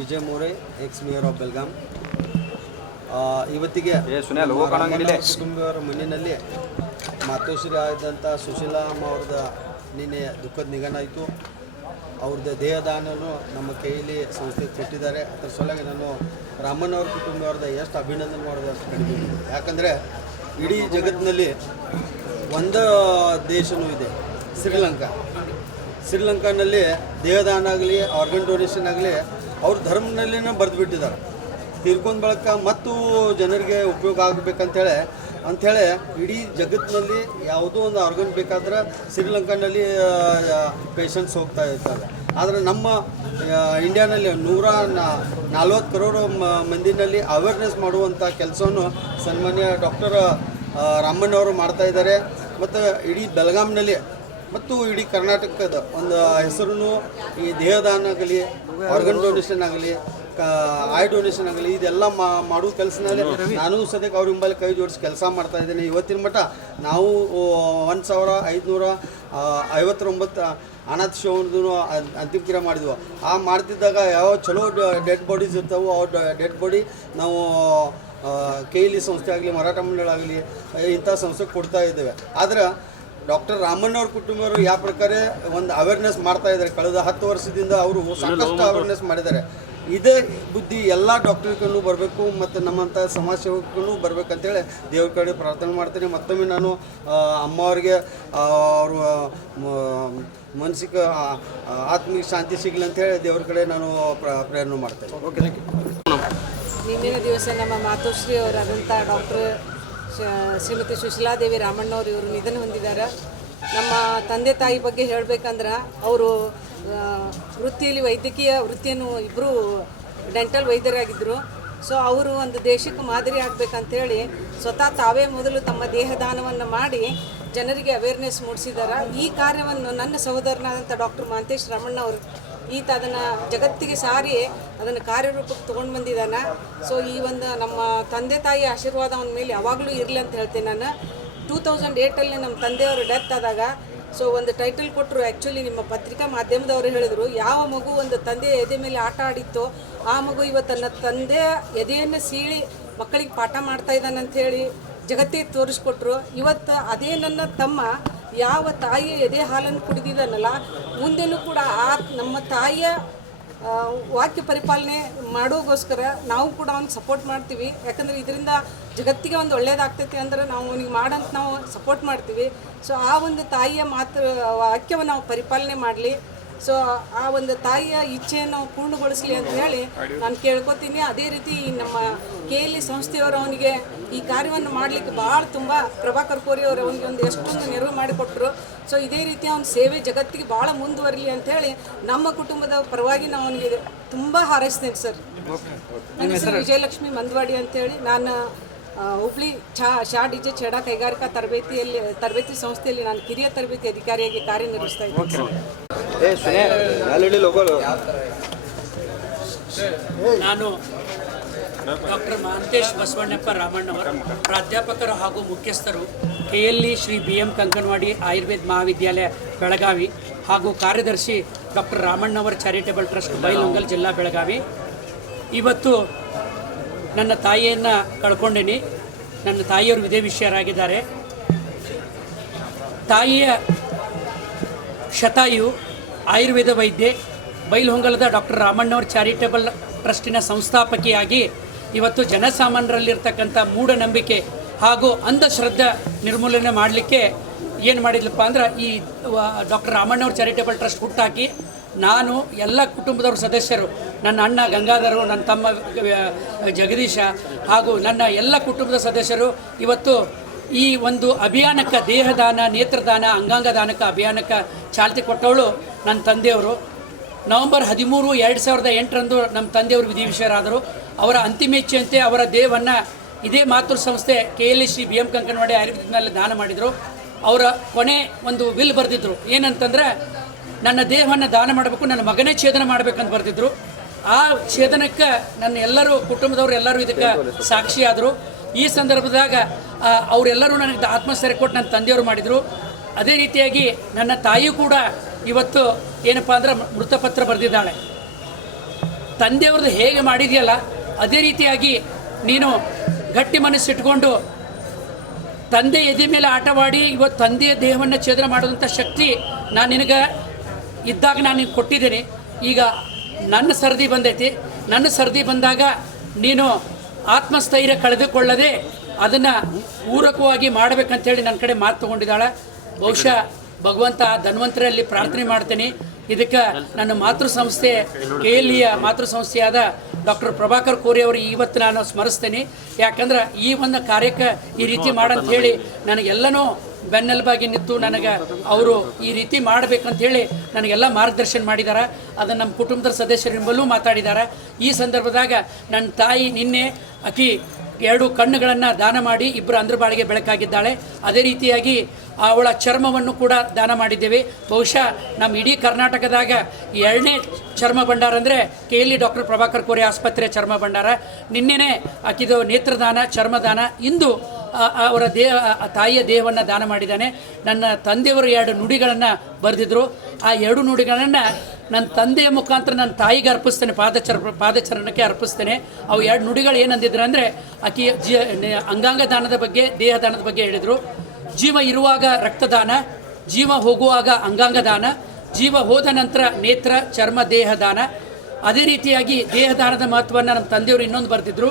Vijay More X mayor of Belgaum. ಇವತ್ತಿಗೆ ಕುಟುಂಬದವರ ಮಣ್ಣಿನಲ್ಲಿ ಮಾತೋಶ್ರೀ ಆದಂಥ ಸುಶೀಲಾ ಅಮ್ಮ ಅವ್ರದ್ದು ನಿನ್ನೆ ದುಃಖದ ನಿಧನ ಆಯಿತು. ಅವ್ರದ್ದು ದೇಹದಾನನು ನಮ್ಮ ಕೈಯಲ್ಲಿ ಸಂಸ್ಥೆಗೆ ಕೊಟ್ಟಿದ್ದಾರೆ. ಅದರ ಸಲುವಾಗಿ ನಾನು ರಾಮಣ್ಣವ್ರ ಕುಟುಂಬದವ್ರದ್ದು ಎಷ್ಟು ಅಭಿನಂದನೆ ಮಾಡೋದು ಅಷ್ಟು ಕಡಿಮೆ. ಯಾಕಂದರೆ ಇಡೀ ಜಗತ್ತಿನಲ್ಲಿ ಒಂದು ದೇಶವೂ ಇದೆ, ಶ್ರೀಲಂಕಾನಲ್ಲಿ ದೇಹದಾನ ಆಗಲಿ ಆರ್ಗನ್ ಡೊನೇಷನ್ ಆಗಲಿ ಅವ್ರ ಧರ್ಮನಲ್ಲಿನೇ ಬರೆದು ಬಿಟ್ಟಿದ್ದಾರೆ. ತೀರ್ಕೊಂಡ ಬಳಿಕ ಮತ್ತು ಜನರಿಗೆ ಉಪಯೋಗ ಆಗಬೇಕಂತೇಳಿ ಇಡೀ ಜಗತ್ತಿನಲ್ಲಿ ಯಾವುದೋ ಒಂದು ಆರ್ಗನ್ ಬೇಕಾದ್ರೆ ಶ್ರೀಲಂಕಾನಲ್ಲಿ ಪೇಷಂಟ್ಸ್ ಹೋಗ್ತಾ ಇರ್ತಾರೆ. ಆದರೆ ನಮ್ಮ ಇಂಡಿಯಾನಲ್ಲಿ 140 ಕರೋಡು ಮಂದಿನಲ್ಲಿ ಅವೇರ್ನೆಸ್ ಮಾಡುವಂಥ ಕೆಲಸವನ್ನು ಸನ್ಮಾನ್ಯ ಡಾಕ್ಟರ್ ರಾಮಣ್ಣವರು ಮಾಡ್ತಾಯಿದ್ದಾರೆ. ಮತ್ತು ಇಡೀ ಬೆಳಗಾಂನಲ್ಲಿ ಮತ್ತು ಇಡೀ ಕರ್ನಾಟಕದ ಒಂದು ಹೆಸರು ಈ ದೇಹದಾನ ಆಗಲಿ ಆರ್ಗನ್ ಡೊನೇಷನ್ ಆಗಲಿ ಐ ಡೊನೇಷನ್ ಆಗಲಿ ಇದೆಲ್ಲ ಮಾಡೋ ಕೆಲಸದಲ್ಲಿ ನಾನು ಸದ್ಯಕ್ಕೆ ಅವ್ರ ಹಿಂಬಲ್ಲಿ ಕೈ ಜೋಡಿಸಿ ಕೆಲಸ ಮಾಡ್ತಾಯಿದ್ದೇನೆ. ಇವತ್ತಿನ ಮಟ್ಟ ನಾವು 1559 ಅನಾಥ ಶಿವನದು ಅಂತಿಮ ಕ್ರಿಯೆ ಮಾಡಿದ್ವು. ಮಾಡ್ತಿದ್ದಾಗ ಯಾವ ಚಲೋ ಡೆಡ್ ಬಾಡೀಸ್ ಇರ್ತಾವೆ, ಅವ್ರ ಡೆಡ್ ಬಾಡಿ ನಾವು KLE ಸಂಸ್ಥೆ ಆಗಲಿ ಮರಾಠ ಮಂಡಳ ಆಗಲಿ ಇಂಥ ಸಂಸ್ಥೆಗೆ ಕೊಡ್ತಾ ಇದ್ದೇವೆ. ಆದರೆ ಡಾಕ್ಟರ್ ರಾಮಣ್ಣವ್ರ ಕುಟುಂಬವರು ಯಾವ ಪ್ರಕಾರ ಒಂದು ಅವೇರ್ನೆಸ್ ಮಾಡ್ತಾ ಇದ್ದಾರೆ. ಕಳೆದ 10 ವರ್ಷದಿಂದ ಅವರು ಸಾಕಷ್ಟು ಅವೇರ್ನೆಸ್ ಮಾಡಿದ್ದಾರೆ. ಇದೇ ಬುದ್ಧಿ ಎಲ್ಲ ಡಾಕ್ಟರ್ಗೂ ಬರಬೇಕು ಮತ್ತು ನಮ್ಮಂಥ ಸಮಾಜ ಸೇವಕರಿಗೂ ಬರಬೇಕಂತೇಳಿ ದೇವ್ರ ಕಡೆ ಪ್ರಾರ್ಥನೆ ಮಾಡ್ತೀನಿ. ಮತ್ತೊಮ್ಮೆ ನಾನು ಅಮ್ಮ ಅವರಿಗೆ ಅವರು ಮಾನಸಿಕ ಆತ್ಮಿಕ ಶಾಂತಿ ಸಿಗಲಿ ಅಂತೇಳಿ ದೇವ್ರ ಕಡೆ ನಾನು ಪ್ರೇರಣೆ ಮಾಡ್ತೇನೆ. Okay, thank you. ನಿನ್ನಿನ ದಿವಸ ನಮ್ಮ ಮಾತೋಶ್ರೀ ಅವರಾದಂಥ ಡಾಕ್ಟರ್ ಶ್ರೀಮತಿ ಸುಶೀಲಾದೇವಿ ರಾಮಣ್ಣವ್ರು ಇವರು ನಿಧನ ಹೊಂದಿದ್ದಾರೆ. ನಮ್ಮ ತಂದೆ ತಾಯಿ ಬಗ್ಗೆ ಹೇಳಬೇಕಂದ್ರೆ ಅವರು ವೃತ್ತಿಯಲ್ಲಿ ವೈದ್ಯಕೀಯ ವೃತ್ತಿಯನ್ನು ಇಬ್ಬರು ಡೆಂಟಲ್ ವೈದ್ಯರಾಗಿದ್ದರು. ಸೊ ಅವರು ಒಂದು ದೇಶಕ್ಕೆ ಮಾದರಿ ಆಗಬೇಕಂತೇಳಿ ಸ್ವತಃ ತಾವೇ ಮೊದಲು ತಮ್ಮ ದೇಹದಾನವನ್ನು ಮಾಡಿ ಜನರಿಗೆ ಅವೇರ್ನೆಸ್ ಮೂಡಿಸಿದ್ದಾರೆ. ಈ ಕಾರ್ಯವನ್ನು ನನ್ನ ಸಹೋದರನಾದಂಥ ಡಾಕ್ಟರ್ ಮಹಾಂತೇಶ್ ರಾಮಣ್ಣ ಅವರು ಈತ ಅದನ್ನು ಜಗತ್ತಿಗೆ ಸಾರಿ ಅದನ್ನು ಕಾರ್ಯರೂಪಕ್ಕೆ ತೊಗೊಂಡು ಬಂದಿದ್ದಾನೆ. ಸೊ ಈ ಒಂದು ನಮ್ಮ ತಂದೆ ತಾಯಿ ಆಶೀರ್ವಾದ ಅವನ ಮೇಲೆ ಯಾವಾಗಲೂ ಇರಲಿ ಅಂತ ಹೇಳ್ತೇನೆ ನಾನು. 2008 ನಮ್ಮ ತಂದೆಯವರು ಡೆತ್ ಆದಾಗ ಸೊ ಒಂದು ಟೈಟಲ್ ಕೊಟ್ಟರು. ಆ್ಯಕ್ಚುಲಿ ನಿಮ್ಮ ಪತ್ರಿಕಾ ಮಾಧ್ಯಮದವರು ಹೇಳಿದರು, ಯಾವ ಮಗು ಒಂದು ತಂದೆ ಎದೆ ಮೇಲೆ ಆಟ ಆಡಿತ್ತೋ ಆ ಮಗು ಇವತ್ತು ತನ್ನ ತಂದೆಯ ಎದೆಯನ್ನು ಸೀಳಿ ಮಕ್ಕಳಿಗೆ ಪಾಠ ಮಾಡ್ತಾ ಇದ್ದಾನೆ ಅಂಥೇಳಿ ಜಗತ್ತಿಗೆ ತೋರಿಸ್ಕೊಟ್ರು. ಇವತ್ತು ಅದೇ ನನ್ನ ತಮ್ಮ ಯಾವ ತಾಯಿಯ ಎದೆ ಹಾಲನ್ನು ಕುಡಿದಿದ್ದಾನಲ್ಲ, ಮುಂದೆನೂ ಕೂಡ ನಮ್ಮ ತಾಯಿಯ ವಾಕ್ಯ ಪರಿಪಾಲನೆ ಮಾಡೋಗೋಸ್ಕರ ನಾವು ಕೂಡ ಅವ್ನಿಗೆ ಸಪೋರ್ಟ್ ಮಾಡ್ತೀವಿ. ಯಾಕಂದರೆ ಇದರಿಂದ ಜಗತ್ತಿಗೆ ಒಂದು ಒಳ್ಳೇದಾಗ್ತೈತಿ ಅಂದ್ರೆ ನಾವು ಅವನಿಗೆ ಮಾಡಂತ ನಾವು ಸಪೋರ್ಟ್ ಮಾಡ್ತೀವಿ. ಸೊ ಆ ಒಂದು ತಾಯಿಯ ವಾಕ್ಯವನ್ನು ನಾವು ಪರಿಪಾಲನೆ ಮಾಡಲಿ. ಸೊ ಆ ಒಂದು ತಾಯಿಯ ಇಚ್ಛೆಯನ್ನು ನಾವು ಪೂರ್ಣಗೊಳಿಸಲಿ ಅಂತ ಹೇಳಿ ನಾನು ಕೇಳ್ಕೊತೀನಿ. ಅದೇ ರೀತಿ ನಮ್ಮ KLE ಸಂಸ್ಥೆಯವರು ಅವನಿಗೆ ಈ ಕಾರ್ಯವನ್ನು ಮಾಡಲಿಕ್ಕೆ ತುಂಬ ಪ್ರಭಾಕರ್ ಕೋರಿ ಅವರು ಅವನಿಗೆ ಒಂದು ಎಷ್ಟೊಂದು ನೆರವು ಮಾಡಿಕೊಟ್ರು. ಸೊ ಇದೇ ರೀತಿ ಅವನ ಸೇವೆ ಜಗತ್ತಿಗೆ ಭಾಳ ಮುಂದುವರಲಿ ಅಂಥೇಳಿ ನಮ್ಮ ಕುಟುಂಬದ ಪರವಾಗಿ ನಾವು ಅವನಿಗೆ ತುಂಬ ಹಾರೈಸ್ತೇನೆ ಸರ್. ನನ್ನ ಹೆಸರು ವಿಜಯಲಕ್ಷ್ಮಿ ಮಂದವಾಡಿ ಅಂಥೇಳಿ. ನಾನು ಹುಬ್ಳಿ ಶಾ DJ ಚೇಡಾ ಕೈಗಾರಿಕಾ ತರಬೇತಿ ಸಂಸ್ಥೆಯಲ್ಲಿ ನಾನು ಕಿರಿಯ ತರಬೇತಿ ಅಧಿಕಾರಿಯಾಗಿ ಕಾರ್ಯನಿರ್ವಹಿಸ್ತಾ ಇದ್ದೀನಿ. ನಾನು ಡಾಕ್ಟರ್ ಮಹಾಂತೇಶ್ ಬಸವಣ್ಣಪ್ಪ ರಾಮಣ್ಣವರ ಪ್ರಾಧ್ಯಾಪಕರು ಹಾಗೂ ಮುಖ್ಯಸ್ಥರು KLE ಶ್ರೀ BM ಕಂಕನವಾಡಿ ಆಯುರ್ವೇದ ಮಹಾವಿದ್ಯಾಲಯ ಬೆಳಗಾವಿ ಹಾಗೂ ಕಾರ್ಯದರ್ಶಿ ಡಾಕ್ಟರ್ ರಾಮಣ್ಣವರ ಚಾರಿಟೇಬಲ್ ಟ್ರಸ್ಟ್ ಬೈಲಹೊಂಗಲ ಜಿಲ್ಲಾ ಬೆಳಗಾವಿ. ಇವತ್ತು ನನ್ನ ತಾಯಿಯನ್ನು ಕಳ್ಕೊಂಡೇನಿ. ನನ್ನ ತಾಯಿಯವರು ವಿದೇಶಿಯರಾಗಿದ್ದಾರೆ. ತಾಯಿಯ ಶತಾಯು ಆಯುರ್ವೇದ ವೈದ್ಯೆ, ಬೈಲಹೊಂಗಲದ ಡಾಕ್ಟರ್ ರಾಮಣ್ಣವರ ಚಾರಿಟೇಬಲ್ ಟ್ರಸ್ಟಿನ ಸಂಸ್ಥಾಪಕಿಯಾಗಿ ಇವತ್ತು ಜನಸಾಮಾನ್ಯರಲ್ಲಿರ್ತಕ್ಕಂಥ ಮೂಢನಂಬಿಕೆ ಹಾಗೂ ಅಂಧಶ್ರದ್ಧೆ ನಿರ್ಮೂಲನೆ ಮಾಡಲಿಕ್ಕೆ ಏನು ಮಾಡಿದ್ಲಪ್ಪ ಅಂದ್ರೆ ಈ ಡಾಕ್ಟರ್ ರಾಮಣ್ಣವ್ರ ಚಾರಿಟೇಬಲ್ ಟ್ರಸ್ಟ್ ಹುಟ್ಟಾಕಿ ನಾನು ಎಲ್ಲ ಕುಟುಂಬದವ್ರ ಸದಸ್ಯರು, ನನ್ನ ಅಣ್ಣ ಗಂಗಾಧರು, ನನ್ನ ತಮ್ಮ ಜಗದೀಶ ಹಾಗೂ ನನ್ನ ಎಲ್ಲ ಕುಟುಂಬದ ಸದಸ್ಯರು ಇವತ್ತು ಈ ಒಂದು ಅಭಿಯಾನಕ್ಕೆ ದೇಹದಾನ, ನೇತ್ರದಾನ, ಅಂಗಾಂಗ ದಾನಕ್ಕೆ ಅಭಿಯಾನಕ್ಕೆ ಚಾಲನೆ ಕೊಟ್ಟವಳು ನನ್ನ ತಂದೆಯವರು. ನವೆಂಬರ್ 13, 2008 ನಮ್ಮ ತಂದೆಯವರು ವಿಧಿವಿಷಯರಾದರು. ಅವರ ಅಂತಿಮ ಇಚ್ಛೆಯಂತೆ ಅವರ ದೇಹವನ್ನು ಇದೇ ಮಾತೃ ಸಂಸ್ಥೆ KLE ಶ್ರೀ BM ಕಂಕನವಾಡಿ ಆಯುರ್ವೇದದಲ್ಲಿ ದಾನ ಮಾಡಿದರು. ಅವರ ಕೊನೆ ಒಂದು ವಿಲ್ ಬರೆದಿದ್ರು, ಏನಂತಂದರೆ ನನ್ನ ದೇಹವನ್ನು ದಾನ ಮಾಡಬೇಕು, ನನ್ನ ಮಗನೇ ಛೇದನ ಮಾಡಬೇಕಂತ ಬರೆದಿದ್ರು. ಆ ಛೇದನಕ್ಕೆ ನನ್ನ ಎಲ್ಲರೂ ಕುಟುಂಬದವರು ಎಲ್ಲರೂ ಇದಕ್ಕೆ ಸಾಕ್ಷಿಯಾದರು. ಈ ಸಂದರ್ಭದಾಗ ಅವರೆಲ್ಲರೂ ನನಗೆ ಆತ್ಮಸ್ಥೈರ್ಯ ಕೊಟ್ಟು ನನ್ನ ತಂದೆಯವರು ಮಾಡಿದರು. ಅದೇ ರೀತಿಯಾಗಿ ನನ್ನ ತಾಯಿಯೂ ಕೂಡ ಇವತ್ತು ಏನಪ್ಪ ಅಂದ್ರೆ ಮೃತಪತ್ರ ಬರೆದಿದ್ದಾಳೆ. ತಂದೆಯವ್ರದ್ದು ಹೇಗೆ ಮಾಡಿದೆಯಲ್ಲ ಅದೇ ರೀತಿಯಾಗಿ ನೀನು ಗಟ್ಟಿ ಮನಸ್ಸಿಟ್ಕೊಂಡು ತಂದೆ ಎದೆ ಮೇಲೆ ಆಟವಾಡಿ ಇವತ್ತು ತಂದೆಯ ದೇಹವನ್ನು ಛೇದನ ಮಾಡೋದಂಥ ಶಕ್ತಿ ನಾನು ನಿನಗೆ ಇದ್ದಾಗ ನಾನು ನಿನಗೆ ಕೊಟ್ಟಿದ್ದೀನಿ. ಈಗ ನನ್ನ ಸರದಿ ಬಂದೈತಿ. ನನ್ನ ಸರದಿ ಬಂದಾಗ ನೀನು ಆತ್ಮಸ್ಥೈರ್ಯ ಕಳೆದುಕೊಳ್ಳದೆ ಅದನ್ನು ಪೂರಕವಾಗಿ ಮಾಡಬೇಕಂತೇಳಿ ನನ್ನ ಕಡೆ ಮಾತು ತೊಗೊಂಡಿದ್ದಾಳೆ. ಬಹುಶಃ ಭಗವಂತ ಧನ್ವಂತರಲ್ಲಿ ಪ್ರಾರ್ಥನೆ ಮಾಡ್ತೇನೆ. ಇದಕ್ಕೆ ನನ್ನ ಮಾತೃ ಸಂಸ್ಥೆ KLEಯ ಮಾತೃ ಸಂಸ್ಥೆಯಾದ ಡಾಕ್ಟರ್ ಪ್ರಭಾಕರ್ ಕೋರೆ ಅವರು ಇವತ್ತು ನಾನು ಸ್ಮರಿಸ್ತೇನೆ. ಯಾಕಂದ್ರೆ ಈ ಒಂದು ಕಾರ್ಯಕ್ಕೆ ಈ ರೀತಿ ಮಾಡಂತ ಹೇಳಿ ನನಗೆಲ್ಲನೂ ಬೆನ್ನೆಲುಬಾಗಿ ನಿಂತು ನನಗೆ ಅವರು ಈ ರೀತಿ ಮಾಡಬೇಕಂತೇಳಿ ನನಗೆಲ್ಲ ಮಾರ್ಗದರ್ಶನ ಮಾಡಿದ್ದಾರೆ. ಅದನ್ನು ನಮ್ಮ ಕುಟುಂಬದ ಸದಸ್ಯರಿಂದಲೂ ಮಾತಾಡಿದ್ದಾರೆ. ಈ ಸಂದರ್ಭದಾಗ ನನ್ನ ತಾಯಿ ನಿನ್ನೆ ಅಕಿ 2 ಕಣ್ಣುಗಳನ್ನು ದಾನ ಮಾಡಿ ಇಬ್ಬರು ಅಂದ್ರಬಾಳಿಗೆ ಬೆಳಕಾಗಿದ್ದಾಳೆ. ಅದೇ ರೀತಿಯಾಗಿ ಅವಳ ಚರ್ಮವನ್ನು ಕೂಡ ದಾನ ಮಾಡಿದ್ದೇವೆ. ಬಹುಶಃ ನಮ್ಮ ಇಡೀ ಕರ್ನಾಟಕದಾಗ 2ನೇ ಚರ್ಮ ಭಂಡಾರ ಅಂದರೆ KLE ಡಾಕ್ಟರ್ ಪ್ರಭಾಕರ್ ಕೋರೆ ಆಸ್ಪತ್ರೆ ಚರ್ಮ ಭಂಡಾರ. ನಿನ್ನೆನೇ ಆಕಿದು ನೇತ್ರದಾನ, ಚರ್ಮದಾನ, ಇಂದು ಅವರ ತಾಯಿಯ ದೇಹವನ್ನು ದಾನ ಮಾಡಿದ್ದಾನೆ. ನನ್ನ ತಂದೆಯವರು 2 ನುಡಿಗಳನ್ನು ಬರೆದಿದ್ದರು. ಆ 2 ನುಡಿಗಳನ್ನು ನನ್ನ ತಂದೆಯ ಮುಖಾಂತರ ನನ್ನ ತಾಯಿಗೆ ಅರ್ಪಿಸ್ತೇನೆ, ಪಾದಚರಣಕ್ಕೆ ಅರ್ಪಿಸ್ತೇನೆ. ಅವು 2 ನುಡಿಗಳು ಏನಂದಿದ್ರು ಅಂದರೆ ಆಕಿ ಅಂಗಾಂಗ ದಾನದ ಬಗ್ಗೆ, ದೇಹದಾನದ ಬಗ್ಗೆ ಹೇಳಿದರು. ಜೀವ ಇರುವಾಗ ರಕ್ತದಾನ, ಜೀವ ಹೋಗುವಾಗ ಅಂಗಾಂಗ ದಾನ, ಜೀವ ಹೋದ ನಂತರ ನೇತ್ರ, ಚರ್ಮ, ದೇಹದಾನ. ಅದೇ ರೀತಿಯಾಗಿ ದೇಹದಾನದ ಮಹತ್ವವನ್ನು ನಮ್ಮ ತಂದೆಯವರು ಇನ್ನೊಂದು ಬರೆದಿದ್ರು.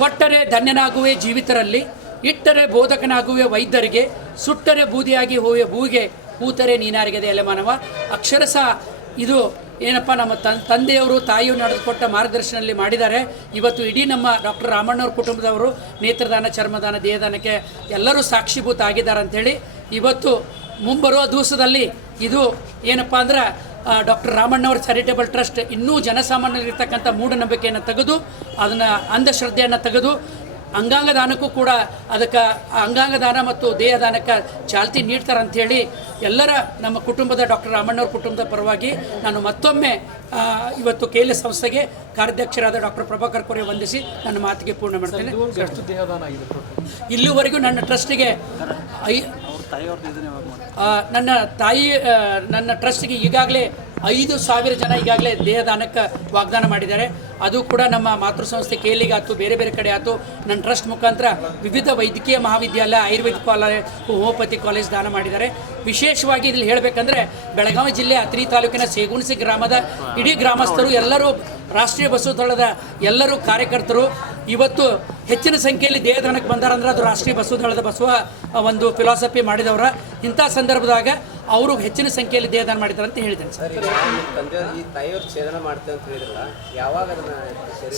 ಕೊಟ್ಟರೆ ಧನ್ಯನಾಗುವೆ ಜೀವಿತರಲ್ಲಿ, ಇಟ್ಟರೆ ಬೋಧಕನಾಗುವೆ ವೈದ್ಯರಿಗೆ, ಸುಟ್ಟರೆ ಬೂದಿಯಾಗಿ ಹೋಗುವೆ ಭೂಗೆ, ಕೂತರೆ ನೀನಾರಿಗದೆ ಎಲೆ ಮಾನವ. ಅಕ್ಷರಶಃ ಇದು ಏನಪ್ಪ ನಮ್ಮ ತಂದೆಯವರು ತಾಯಿಯವರು ನಡೆದುಕೊಟ್ಟ ಮಾರ್ಗದರ್ಶನದಲ್ಲಿ ಮಾಡಿದ್ದಾರೆ. ಇವತ್ತು ಇಡೀ ನಮ್ಮ ಡಾಕ್ಟರ್ ರಾಮಣ್ಣವ್ರ ಕುಟುಂಬದವರು ನೇತ್ರದಾನ, ಚರ್ಮದಾನ, ದೇಹದಾನಕ್ಕೆ ಎಲ್ಲರೂ ಸಾಕ್ಷೀಭೂತ ಆಗಿದ್ದಾರೆ ಅಂಥೇಳಿ ಇವತ್ತು ಮುಂಬರುವ ದಿವಸದಲ್ಲಿ ಇದು ಏನಪ್ಪ ಅಂದ್ರೆ ಡಾಕ್ಟರ್ ರಾಮಣ್ಣವ್ರ ಚಾರಿಟೇಬಲ್ ಟ್ರಸ್ಟ್ ಇನ್ನೂ ಜನಸಾಮಾನ್ಯರಿರ್ತಕ್ಕಂಥ ಮೂಢನಂಬಿಕೆಯನ್ನು ತೆಗೆದು ಅದನ್ನು ಅಂಧಶ್ರದ್ಧೆಯನ್ನು ತೆಗೆದು ಅಂಗಾಂಗ ದಾನಕ್ಕೂ ಕೂಡ ಅದಕ್ಕೆ ಅಂಗಾಂಗ ದಾನ ಮತ್ತು ದೇಹದಾನಕ್ಕೆ ಚಾಲ್ತಿ ನೀಡ್ತಾರೆ ಅಂಥೇಳಿ ಎಲ್ಲರ ನಮ್ಮ ಕುಟುಂಬದ ಡಾಕ್ಟರ್ ರಾಮಣ್ಣವ್ರ ಕುಟುಂಬದ ಪರವಾಗಿ ನಾನು ಮತ್ತೊಮ್ಮೆ ಇವತ್ತು KLE ಸಂಸ್ಥೆಗೆ ಕಾರ್ಯಾಧ್ಯಕ್ಷರಾದ ಡಾಕ್ಟರ್ ಪ್ರಭಾಕರ್ ಕೋರೆ ವಂದಿಸಿ ನನ್ನ ಮಾತಿಗೆ ಪೂರ್ಣ ಮಾಡ್ತೇನೆ. ಇಲ್ಲಿವರೆಗೂ ನನ್ನ ಟ್ರಸ್ಟಿಗೆ ನನ್ನ ಟ್ರಸ್ಟ್ಗೆ ಈಗಾಗಲೇ 5,000 ಜನ ಈಗಾಗಲೇ ದೇಹದಾನಕ್ಕೆ ವಾಗ್ದಾನ ಮಾಡಿದ್ದಾರೆ. ಅದು ಕೂಡ ನಮ್ಮ ಮಾತೃ ಸಂಸ್ಥೆ KLEಗೆ ಆಯ್ತು, ಬೇರೆ ಬೇರೆ ಕಡೆ ಆಯ್ತು. ನನ್ನ ಟ್ರಸ್ಟ್ ಮುಖಾಂತರ ವಿವಿಧ ವೈದ್ಯಕೀಯ ಮಹಾವಿದ್ಯಾಲಯ, ಆಯುರ್ವೇದಿಕ್ ಕಾಲೇಜ್, ಹೋಮಿಯೋಪತಿ ಕಾಲೇಜ್ ದಾನ ಮಾಡಿದ್ದಾರೆ. ವಿಶೇಷವಾಗಿ ಇಲ್ಲಿ ಹೇಳಬೇಕಂದ್ರೆ ಬೆಳಗಾವಿ ಜಿಲ್ಲೆ ಅತ್ರಿ ತಾಲೂಕಿನ ಸೇಗುಣಸಿ ಗ್ರಾಮದ ಇಡೀ ಗ್ರಾಮಸ್ಥರು ಎಲ್ಲರೂ, ರಾಷ್ಟ್ರೀಯ ಬಸವ ದಳದ ಎಲ್ಲರೂ ಕಾರ್ಯಕರ್ತರು ಇವತ್ತು ಹೆಚ್ಚಿನ ಸಂಖ್ಯೆಯಲ್ಲಿ ದೇಹದಾನಕ್ಕೆ ಬಂದಾರಂದ್ರೆ ಅದು ರಾಷ್ಟ್ರೀಯ ಬಸವ ದಳದ ಬಸವ ಒಂದು ಫಿಲಾಸಫಿ ಮಾಡಿದವರ. ಇಂಥ ಸಂದರ್ಭದಾಗ ಅವರು ಹೆಚ್ಚಿನ ಸಂಖ್ಯೆಯಲ್ಲಿ ದೇಹದಾನ ಮಾಡಿದ್ದಾರೆ ಅಂತ ಹೇಳಿದ್ದೇನೆ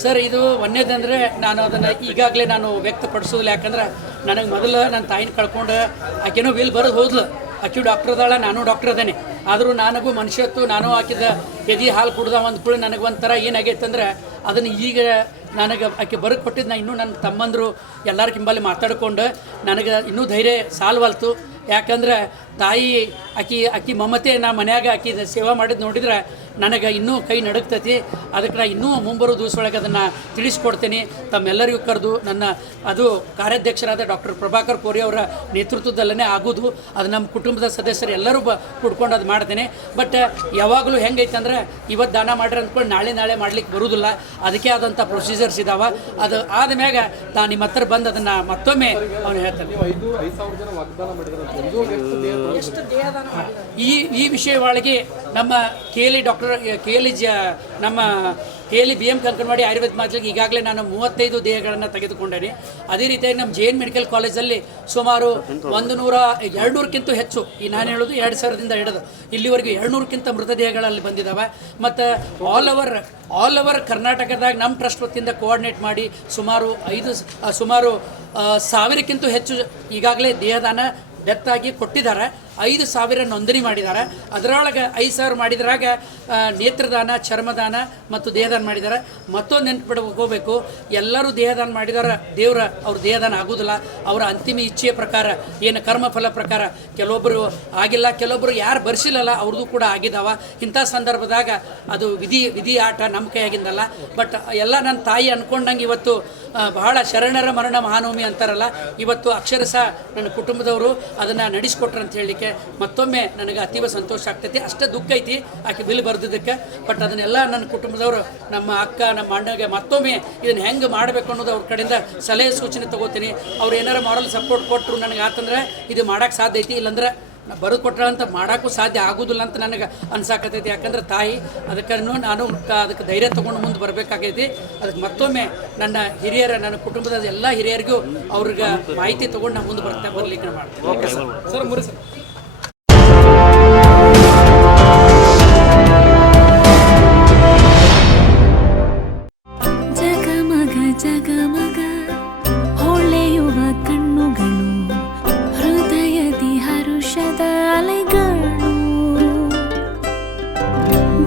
ಸರ್. ಇದು ಒಂದೇದಂದರೆ ನಾನು ಅದನ್ನು ಈಗಾಗಲೇ ನಾನು ವ್ಯಕ್ತಪಡಿಸೋದಿಲ್ಲ. ಯಾಕಂದ್ರೆ ನನಗೆ ಮೊದಲು ನನ್ನ ತಾಯಿನ ಕಳ್ಕೊಂಡು ಆಕೆನೂ ವಿಲ್ ಬರೋದು ಹೋದ್ಲು. ಆಕೆ ಡಾಕ್ಟರ್ ಅದಾಳ, ನಾನು ಡಾಕ್ಟರ್ ಅದೇನೆ. ಆದರೂ ನನಗೂ ಮನುಷ್ಯತ್ತು, ನಾನು ಹಾಕಿದ ಎದೆ ಹಾಲು ಕುಡ್ದ ಒಂದು ಕೂಡ ನನಗೆ ಒಂಥರ ಏನಾಗೈತೆ ಅಂದ್ರೆ ಅದನ್ನು ಈಗ ನನಗೆ ಆಕೆ ಬರೋಕ್ಕೆ ಕೊಟ್ಟಿದ್ದು ನಾ ಇನ್ನೂ ನನ್ನ ತಮ್ಮಂದರು ಎಲ್ಲರ ಕಿಂಬಲ್ಲಿ ಮಾತಾಡ್ಕೊಂಡು ನನಗೆ ಇನ್ನೂ ಧೈರ್ಯ ಸಾಲ್ವಲ್ತು. ಯಾಕಂದ್ರೆ ತಾಯಿ ಆಕಿ ಮಮತೆ ನಾ ಮನ್ಯಾಗ ಆಕಿ ಸೇವಾ ಮಾಡಿದ್ದು ನೋಡಿದ್ರೆ ನನಗೆ ಇನ್ನೂ ಕೈ ನಡುಕ್ತೈತಿ. ಅದಕ್ಕೆ ನಾ ಇನ್ನೂ ಮುಂಬರೋ ದಿವಸದೊಳಗೆ ಅದನ್ನು ತಿಳಿಸ್ಕೊಡ್ತೀನಿ. ತಮ್ಮೆಲ್ಲರಿಗೂ ಕರೆದು ನನ್ನ ಅದು ಕಾರ್ಯಾಧ್ಯಕ್ಷರಾದ ಡಾಕ್ಟರ್ ಪ್ರಭಾಕರ್ ಕೋರೆ ಅವರ ನೇತೃತ್ವದಲ್ಲೇ ಆಗೋದು. ಅದು ನಮ್ಮ ಕುಟುಂಬದ ಸದಸ್ಯರು ಎಲ್ಲರೂ ಕುಡ್ಕೊಂಡು ಅದು ಮಾಡ್ತೇನೆ. ಬಟ್ ಯಾವಾಗಲೂ ಹೆಂಗೈತೆ ಅಂದ್ರೆ ಇವತ್ತು ದಾನ ಮಾಡ್ರಿ ಅಂದ್ಕೊಂಡು ನಾಳೆ ಮಾಡ್ಲಿಕ್ಕೆ ಬರೋದಿಲ್ಲ. ಅದಕ್ಕೆ ಆದಂಥ ಪ್ರೊಸೀಜರ್ಸ್ ಇದ್ದಾವೆ. ಅದು ಆದಮ್ಯಾಗ ನಾನು ನಿಮ್ಮ ಹತ್ರ ಬಂದು ಅದನ್ನು ಮತ್ತೊಮ್ಮೆ ಅವನು ಹೇಳ್ತಾನೆ. ಈ ವಿಷಯದೊಳಗೆ ನಮ್ಮ KLE ಡಾಕ್ಟರ್ ನಮ್ಮ KLE BM ಅಂಗನವಾಡಿ ಆಯುರ್ವೇದ ಮಾದರಿಗೆ ಈಗಾಗಲೇ ನಾನು 35 ದೇಹಗಳನ್ನು ತೆಗೆದುಕೊಂಡೇನೆ. ಅದೇ ರೀತಿಯಾಗಿ ನಮ್ಮ JN ಮೆಡಿಕಲ್ ಕಾಲೇಜಲ್ಲಿ ಸುಮಾರು 200ಕ್ಕಿಂತ ಹೆಚ್ಚು, ಈ ನಾನು ಹೇಳೋದು 2000ದಿಂದ ಹಿಡಿದು ಇಲ್ಲಿವರೆಗೂ 200ಕ್ಕಿಂತ ಮೃತದೇಹಗಳಲ್ಲಿ ಬಂದಿದ್ದಾವೆ. ಮತ್ತು ಆಲ್ ಓವರ್ ಕರ್ನಾಟಕದಾಗ ನಮ್ಮ ಟ್ರಸ್ಟ್ ವತಿಯಿಂದ ಕೋಆರ್ಡಿನೇಟ್ ಮಾಡಿ ಸುಮಾರು 1000ಕ್ಕಿಂತ ಹೆಚ್ಚು ಈಗಾಗಲೇ ದೇಹದಾನ ಡೆತ್ತಾಗಿ ಕೊಟ್ಟಿದ್ದಾರೆ. 5,000 ನೋಂದಣಿ ಮಾಡಿದ್ದಾರೆ. ಅದರೊಳಗೆ 5,000 ಮಾಡಿದ್ರಾಗ ನೇತ್ರದಾನ, ಚರ್ಮದಾನ ಮತ್ತು ದೇಹದಾನ ಮಾಡಿದ್ದಾರೆ. ಮತ್ತೊಂದು ನೆನ್ಪಿಡ್ಕೋಬೇಕು, ಎಲ್ಲರೂ ದೇಹದಾನ ಮಾಡಿದಾರೆ, ಅವ್ರ ದೇಹದಾನ ಆಗೋದಿಲ್ಲ. ಅವರ ಅಂತಿಮ ಇಚ್ಛೆಯ ಪ್ರಕಾರ ಏನು ಕರ್ಮಫಲ ಪ್ರಕಾರ ಕೆಲವೊಬ್ಬರು ಆಗಿಲ್ಲ, ಕೆಲವೊಬ್ಬರು ಯಾರು ಬರ್ಸಿಲ್ಲಲ್ಲ ಅವ್ರದ್ದು ಕೂಡ ಆಗಿದ್ದಾವ. ಇಂಥ ಸಂದರ್ಭದಾಗ ಅದು ವಿಧಿ ಆಟ ನಮ್ಮ ಕೈಯಾಗಿಂದಲ್ಲ. ಬಟ್ ಎಲ್ಲ ನನ್ನ ತಾಯಿ ಅಂದ್ಕೊಂಡಂಗೆ ಇವತ್ತು ಬಹಳ ಶರಣರ ಮರಣ ಮಹಾನವಮಿ ಅಂತಾರಲ್ಲ, ಇವತ್ತು ಅಕ್ಷರಶಃ ನನ್ನ ಕುಟುಂಬದವರು ಅದನ್ನು ನಡೆಸಿಕೊಟ್ರು ಅಂತ ಹೇಳಲಿಕ್ಕೆ ಹೇಳಲಿಕ್ಕೆ ಮತ್ತೊಮ್ಮೆ ನನಗೆ ಅತೀವ ಸಂತೋಷ ಆಗ್ತೈತಿ. ಅಷ್ಟೇ ದುಃಖ ಐತಿ ಆಕೆ ಬಿಲ್ ಬರೆದಿದ್ದಕ್ಕೆ. ಬಟ್ ಅದನ್ನೆಲ್ಲ ನನ್ನ ಕುಟುಂಬದವರು, ನಮ್ಮ ಅಕ್ಕ, ನಮ್ಮ ಅಣ್ಣಗೆ ಮತ್ತೊಮ್ಮೆ ಇದನ್ನು ಹೆಂಗೆ ಮಾಡಬೇಕು ಅನ್ನೋದು ಅವ್ರ ಕಡೆಯಿಂದ ಸಲಹೆ ಸೂಚನೆ ತೊಗೋತೀನಿ. ಅವ್ರು ಏನಾರು ಮಾಡಲ್ ಸಪೋರ್ಟ್ ಕೊಟ್ಟರು ನನಗೆ ಆತಂದ್ರೆ ಇದು ಮಾಡೋಕ್ಕೆ ಸಾಧ್ಯ ಐತಿ, ಇಲ್ಲಾಂದ್ರೆ ಬರೆದು ಕೊಟ್ಟಳಂತ ಮಾಡೋಕ್ಕೂ ಸಾಧ್ಯ ಆಗೋದಿಲ್ಲ ಅಂತ ನನಗೆ ಅನ್ಸಾಕತ್ತೈತಿ. ಯಾಕಂದ್ರೆ ತಾಯಿ, ಅದಕ್ಕೆ ನಾನು ಅದಕ್ಕೆ ಧೈರ್ಯ ತೊಗೊಂಡು ಮುಂದೆ ಬರಬೇಕಾಗೈತಿ. ಅದಕ್ಕೆ ಮತ್ತೊಮ್ಮೆ ನನ್ನ ಹಿರಿಯರ, ನನ್ನ ಕುಟುಂಬದ ಎಲ್ಲ ಹಿರಿಯರಿಗೂ ಅವ್ರಿಗೆ ಮಾಹಿತಿ ತೊಗೊಂಡು ನಾನು ಮುಂದೆ ಬರಲಿಕ್ಕೆ ಮಾಡ್ತೀನಿ. Okay sir. ಮುರಿ ಸರ್. ಜಗಮಗ ಹೊಳೆಯುವ ಕಣ್ಣುಗಳು, ಹೃದಯದಿ ಹರುಷದ ಅಲೆಗಳು.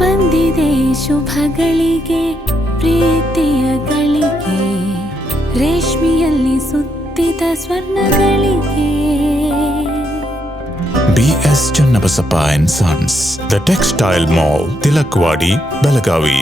ಬಂದಿದೆ ಶುಭಗಳಿಗೆ, ಪ್ರೀತಿಯ ಗಳಿಗೆ, ರೇಷ್ಮೆಯಲ್ಲಿ ಸುತ್ತಿದ ಸ್ವರ್ಣಗಳಿಗೆ. BS Channabasappa and Sons, The Textile Mall, Tilakvadi, Belagavi.